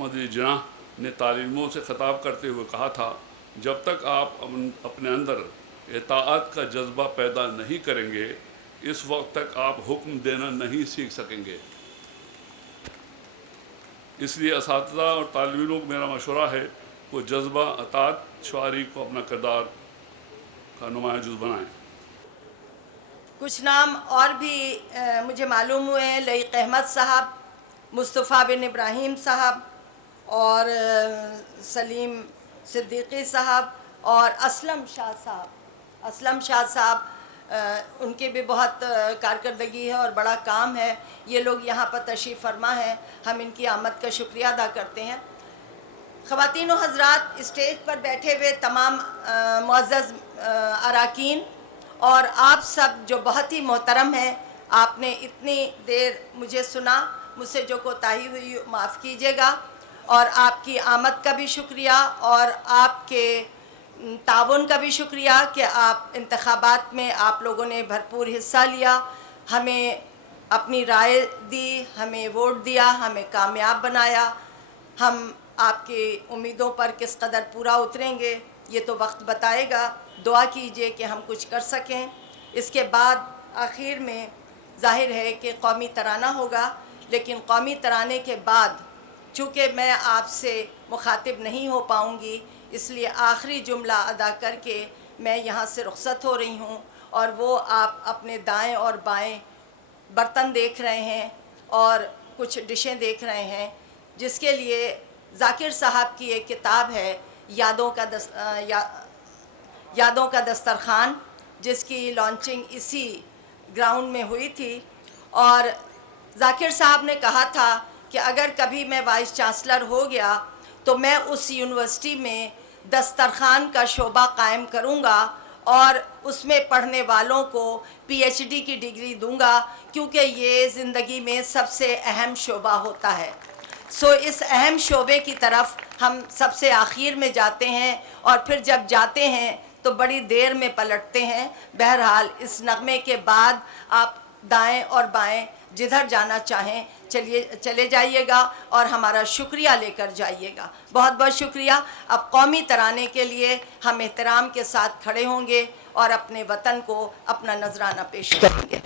मोहम्मद अली जिन्नाह ने तालीमों से ख़िताब करते हुए कहा था, जब तक आप अपने अंदर इताअत का जज्बा पैदा नहीं करेंगे, इस वक्त तक आप हुक्म देना नहीं सीख सकेंगे। इसलिए असातिज़ा और तालिबीनों को मेरा मशवरा है वो जज्बा अताअत शुआरी को अपना किरदार का नुमाया जुज़ बनाएँ। कुछ नाम और भी मुझे मालूम हुए हैं। लईक अहमद साहब, मुस्तफ़ा बिन इब्राहिम साहब और सलीम सिद्दीकी साहब और असलम शाह साहब। असलम शाह साहब उनके भी बहुत कारकर्दगी है और बड़ा काम है। ये लोग यहाँ पर तशरीफ़ फरमा है, हम इनकी आमद का शुक्रिया अदा करते हैं। ख़वातीन व हज़रात, स्टेज पर बैठे हुए तमाम मुअज़्ज़ज़ अराकीन और आप सब जो बहुत ही मोहतरम हैं, आपने इतनी देर मुझे सुना, मुझसे जो कोताही हुई माफ़ कीजिएगा। और आपकी आमद का भी शुक्रिया और आपके ताउन का भी शुक्रिया कि आप इंतखाबात में आप लोगों ने भरपूर हिस्सा लिया, हमें अपनी राय दी, हमें वोट दिया, हमें कामयाब बनाया। हम आपकी उम्मीदों पर किस कदर पूरा उतरेंगे ये तो वक्त बताएगा। दुआ कीजिए कि हम कुछ कर सकें। इसके बाद आखिर में ज़ाहिर है कि कौमी तराना होगा, लेकिन कौमी तराने के बाद चूँकि मैं आपसे मुखातिब नहीं हो पाऊँगी, इसलिए आखिरी जुमला अदा करके मैं यहाँ से रुखसत हो रही हूँ। और वो आप अपने दाएं और बाएं बर्तन देख रहे हैं और कुछ डिशें देख रहे हैं, जिसके लिए ज़ाकिर साहब की एक किताब है यादों का दस्तरखान, जिसकी लॉन्चिंग इसी ग्राउंड में हुई थी। और ज़ाकिर साहब ने कहा था कि अगर कभी मैं वाइस चांसलर हो गया तो मैं उस यूनिवर्सिटी में दस्तरखान का शोबा कायम करूँगा और उसमें पढ़ने वालों को पीएचडी की डिग्री दूंगा, क्योंकि ये ज़िंदगी में सबसे अहम शोबा होता है। सो इस अहम शोबे की तरफ हम सबसे आखिर में जाते हैं और फिर जब जाते हैं तो बड़ी देर में पलटते हैं। बहरहाल इस नगमे के बाद आप दाएं और बाएं जिधर जाना चाहें चले जाइएगा और हमारा शुक्रिया लेकर जाइएगा। बहुत बहुत शुक्रिया। अब कौमी तराने के लिए हम एहतराम के साथ खड़े होंगे और अपने वतन को अपना नजराना पेश करेंगे।